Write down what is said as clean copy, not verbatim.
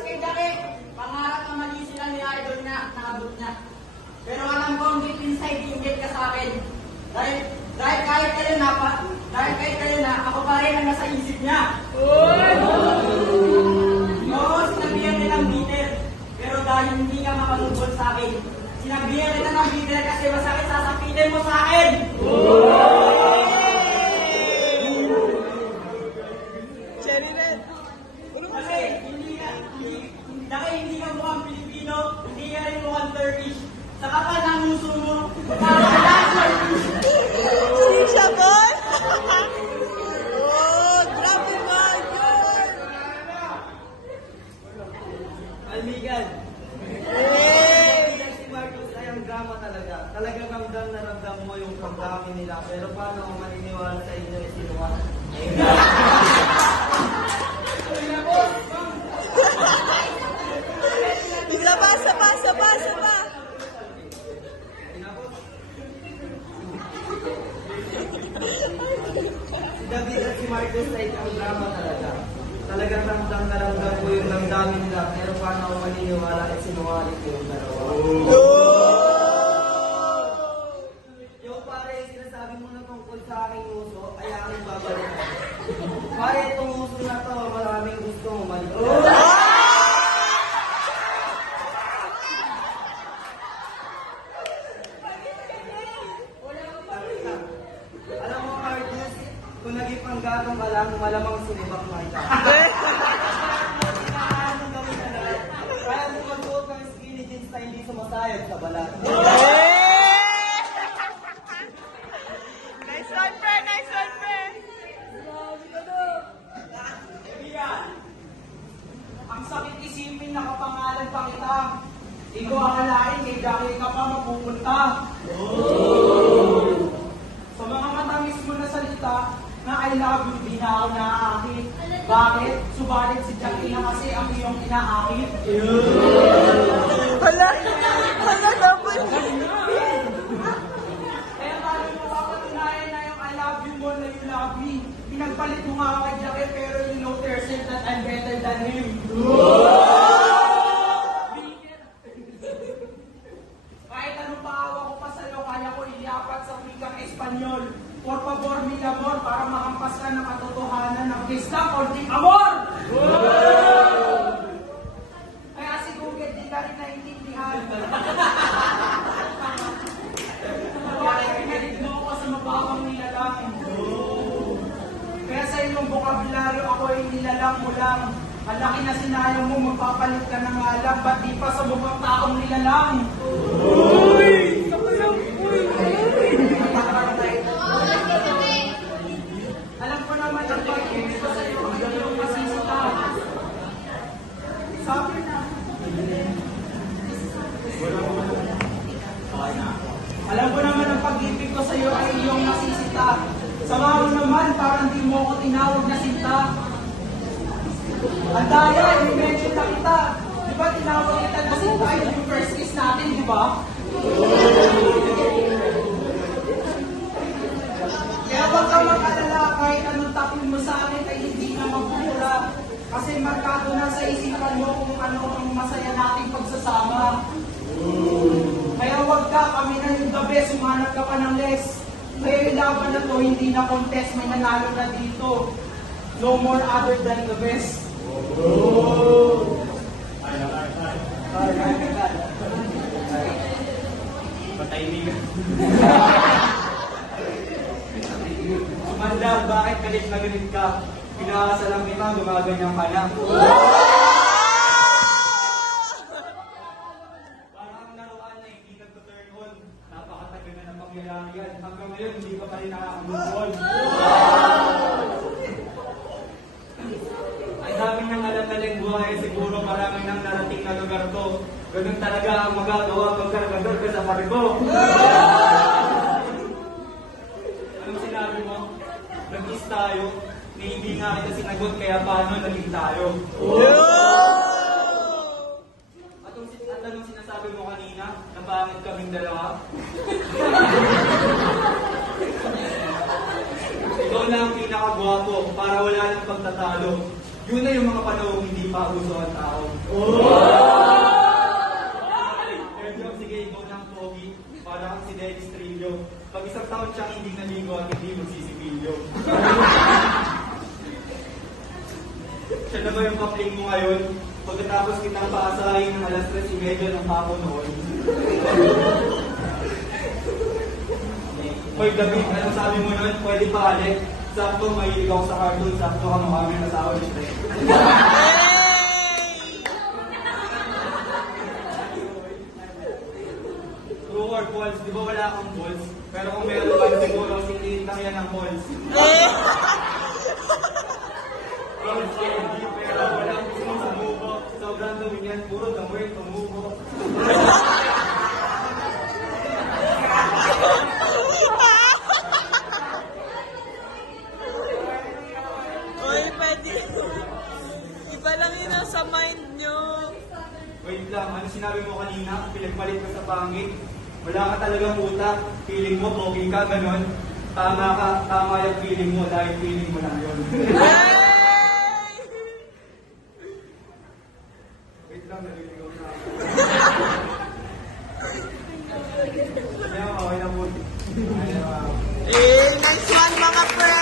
kay Jackie, pangarap na maging sila ni Idol na naabot niya. Pero alam ko, ang deep inside, ingit ka sa akin. Dahil kahit kayo na, ako pa rin ang nasa isip niya. Oo, sinabihan nilang bitter. Pero dahil hindi ka makalubot sa akin, sinabihan nila ng bitter kasi masakit sasapitin mo sa akin. Cherry Red. Kasi hindi ka mukhang Pilipino, hindi ka rin mukhang Turkish. Sa kapal ng muso mo, Siya boy! Oh, grabe ba yun? Almigan. Hey! Si Marcos ay ang drama talaga. Talagang ramdam na ramdam mo yung pagdami nila. Pero paano ako maniniwala sa inyo ay sinuwan? Bigla pa, sapa. Si David at si Marcos ay ang drama talaga. Talagang ramdam na ramdam mo yung damdamin nila. Pero paano ako maniniwala ay sinungaling yung dalawa? Yung pare, sinasabi mo na tungkol sa aking uso ay aking babalik. Pare, itong uso na to, maraming gusto mo mali. Alam mo, Marcos, kung naging panggatong ka lang, malamang sinibak na ito. Kaya mo magsuot ng skinny jeans na hindi sumasayad sa balat. Nice one, friend! kaibigan, ang sakit isipin na kapangalan pa kita. Di ko akalain kay Jackie ka pa mapupunta. Sa mga matamis mo na salita, na I love you, di na ako naaakit. Bakit? Subalit si Jackie na kasi ang iyong inaakit. Hala, double. Kaya paano mo papatunayan na yung I love you mo na you love me? Pinagpalit mo nga ako kay Jackie pero you know yourself that I'm better than him. Kahit anong paawa ko pa sa'yo, kaya ko iliapat sa wikang Espanyol. Por favor, mi amor, para makampas ka ng katotohanan ng Krista, konting amor! Kaya si Google, di ka rin naiintindihan. Kaya pinalit mo ako sa mababang nilalang. Kaya sa iyong bokabularyo, ako ay nilalang mo lang. Ang laki na sinayang mo, magpapalit ka ng alam, ba't di pa sa bukang taong nilalang? Alam ko naman ang pag-ibig ko sa iyo ang iyong masisita. Sabi na. Alam ko naman ang pag-ibig ko sa iyo ay iyong masisita. Sama mo naman parang di mo ako tinawag na sinta. Ang daya, i-mention na kita. Di ba tinawag kita na sinta yung first kiss natin, di ba? Kaya wag ka mag-alala kahit anong tapin mo sa akin ay hindi na magpupula. Kasi markado na sa isipan mo kung ano ang masaya nating pagsasama. Kaya wag ka, kami na yung the best, humanap ka pa ng less. Kaya yung laban na to, hindi na contest, may nanalo na dito. No more other than the best. Patahimikan. Amanda, bakit galit na galit ka? Pinakasalang kita, gumaganyan ka na. Parang ang laruan na hindi nagtuturn on. Napakatagal na ng pangyayari. Hanggang ngayon, hindi ka pa rin nakakamove on. Ang dami nang alam na lang buhay, siguro maraming nang narating na lugar to. Ganun talaga ang magagawa pag kargador ka sa barko. Anong sinabi mo? Nag-kiss tayo, na hindi nga kita sinagot, kaya paano naging tayo? At anong sinasabi mo kanina? Na pangit kaming dalawa? Ikaw lang ang pinakagwapo para wala nang pagtatalo. Yun na yung mga panahong hindi pa uso ang tao. Pwede yung sige, ikaw ng pogi para kang si Dennis Trillo. Pag isang taon siyang hindi naligo at hindi magsisipilyo. Siya na ba yung kapling mo ngayon? Pagkatapos kitang paasahin ng alas 3:30 ng hapon noon. Hoy, David, ano sabi mo nun? Pwede pa ulit. Sakto, mahilig ako sa cartoon. Sakto ka mo kami nasawa ni Shrek. True or false? Di ba wala akong balls? Pero kung meron ba, siguro sitiin lang yan ng balls. Balls candy, pero walang gusto sumubo. Sobrang dumi niyan, puro damoy, tumubo. Uy, pwede. Iba lang yun nasa mind nyo. Wait lang, ano sinabi mo kanina? Pinagpalit ka sa pangit. Wala ka talagang utak. Feeling mo, pogi ka, ganon. Tama ka, tama yung feeling mo dahil feeling mo lang yun. Wait lang, naliligaw na ako. Kaya okay na po. Nice one mga friends!